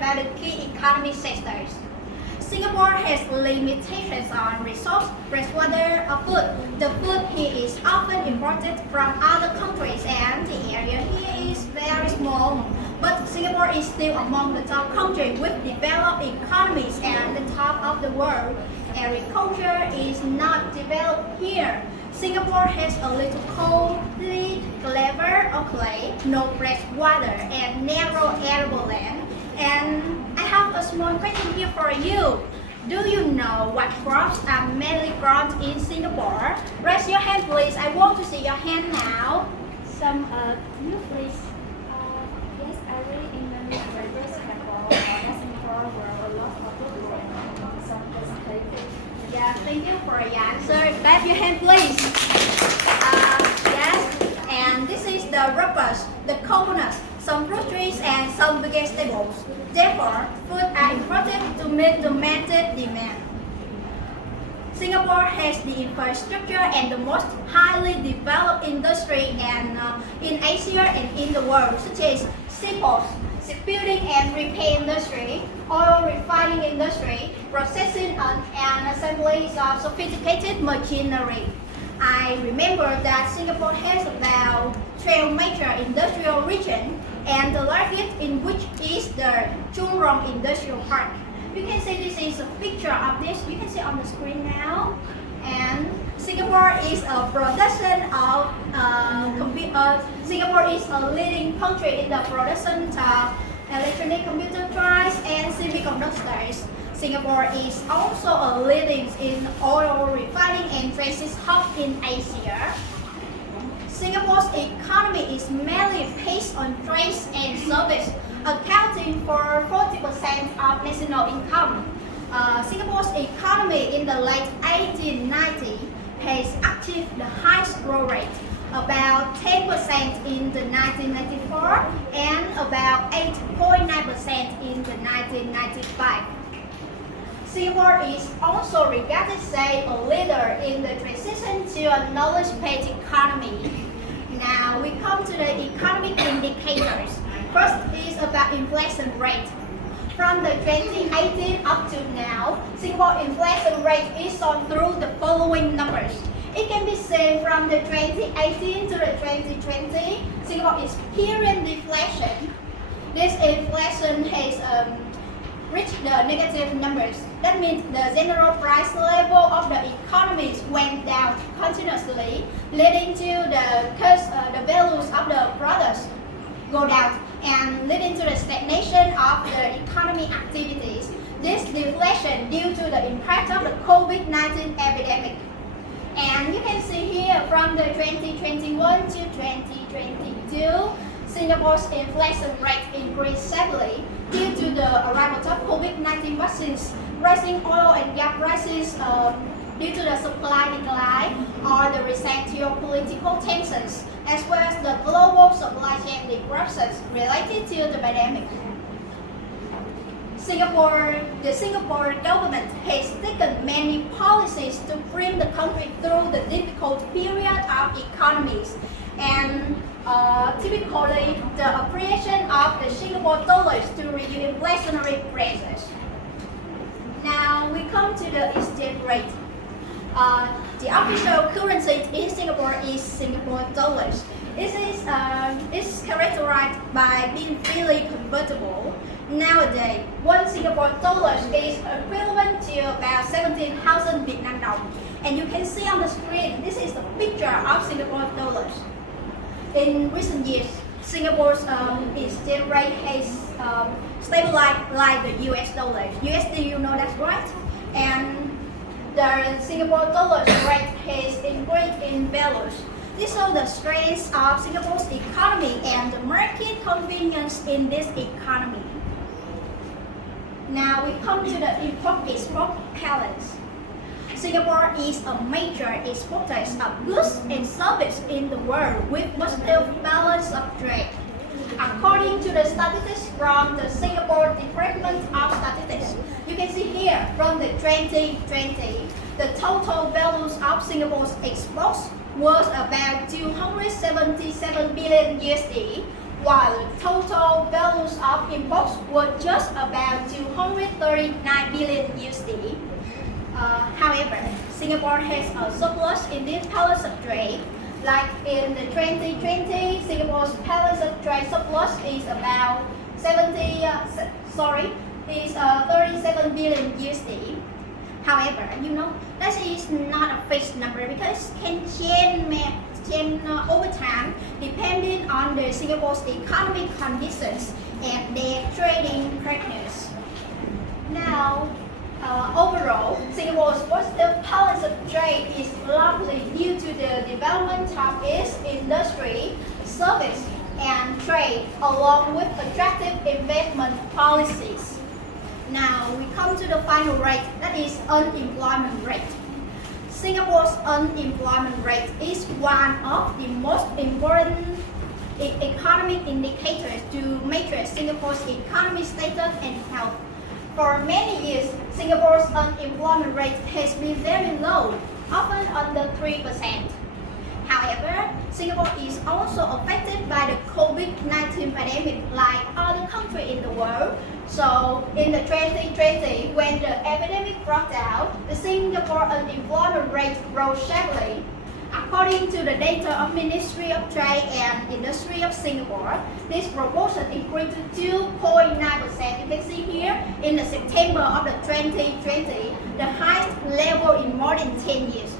about the key economic sectors. Singapore has limitations on resource, freshwater, or food. The food here is often imported from other countries and the area here is very small. But Singapore is still among the top countries with developed economies and the top of the world. Agriculture is not developed here. Singapore has a little coal, lead, clever or clay, no fresh water, and narrow arable land. And I have a small question here for you. Do you know what crops are mainly grown in Singapore? Raise your hand, please. I want to see your hand now. You please. Yes, I really remember the vegetable that Singapore were a lot of people and some vegetable. Yeah, thank you for your answer. Clap your hand, please. Yes, and this is the rubbers, the coconuts, some fruit trees, and some vegetables. Therefore, food are imported to meet domestic demand. Singapore has the infrastructure and the most highly developed industry in Asia and in the world, such as seaports, shipbuilding and repair industry, oil refining industry, processing and assemblies of sophisticated machinery. I remember that Singapore has about 12 major industrial regions, and the largest in which is the Jurong Industrial Park. You can see this is a picture of this. You can see on the screen now. And Singapore is a production of Singapore is a leading country in the production of electronic computer drives and semiconductors. Singapore is also a leading in oil refining and transit hub in Asia. Singapore's economy is mainly based on trade and service, accounting for 40% of national income. Singapore's economy in the late 1890s has achieved the highest growth rate, about 10% in the 1994 and about 8.9% in the 1995. Singapore is also regarded as a leader in the transition to a knowledge-based economy. Now we come to the economic indicators. First is about inflation rate. From the 2018 up to now, Singapore inflation rate is shown through the following numbers. It can be seen from the 2018 to the 2020, Singapore is experiencing deflation. This inflation has reached the negative numbers. That means the general price level of the economy went down continuously, leading to the values of the products go down and leading to the stagnation of the economy activities. This deflation due to the impact of the COVID-19 epidemic. And you can see here from the 2021 to 2022, Singapore's inflation rate increased steadily due to the arrival of COVID-19 vaccines, rising oil and gas prices due to the supply decline or the recent geopolitical tensions, as well as the global supply chain disruptions related to the pandemic. The Singapore government has taken many policies to bring the country through the difficult period of economies, and typically the appreciation of the Singapore dollars to reduce inflationary pressures. Now we come to the exchange rate. The official currency in Singapore is Singapore dollars. It is characterized by being freely convertible. Nowadays, one Singapore dollar is equivalent to about 17,000 Vietnam dong. And you can see on the screen, this is the picture of Singapore dollars. In recent years, Singapore's exchange rate has stabilized like the US dollars. USD, you know that's right. And the Singapore dollar's rate has increased in values. This shows the strength of Singapore's economy and the market convenience in this economy. Now we come to the import-export balance. Singapore is a major exporter of goods and services in the world with positive balance of trade. According to the statistics from the Singapore Department of Statistics, you can see here from the 2020, the total values of Singapore's exports was about 277 billion USD, while the total values of imports were just about 239 billion USD. However, Singapore has a surplus in this balance of trade. Like in the 2020, Singapore's balance of trade surplus is about 37 billion USD. However, that is not a fixed number because can change over time depending on the Singapore's economic conditions and their trading partners. Now, overall, Singapore's positive balance of trade is largely due to the development of its industry, service, and trade, along with attractive investment policies. Now we come to the final rate, that is unemployment rate. Singapore's unemployment rate is one of the most important economic indicators to measure Singapore's economic status and health. For many years, Singapore's unemployment rate has been very low, often under 3%. However, Singapore is also affected by the COVID-19 pandemic like other countries in the world. So, in the 2020, when the epidemic broke out, the Singapore unemployment rate rose sharply. According to the data of Ministry of Trade and Industry of Singapore, this proportion increased to 2.9%. You can see here in the September of the 2020, the highest level in more than 10 years.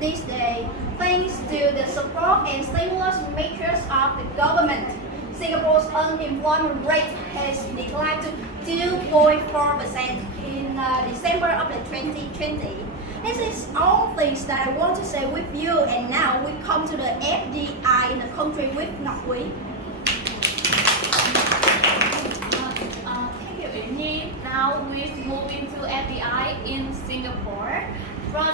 This day, thanks to the support and stimulus measures of the government, Singapore's unemployment rate has declined to 2.4% in December of the 2020. This is all things that I want to say with you, and now we come to the FDI in the country with Norway. Thank you, Yến Nhi. Now we move into FDI in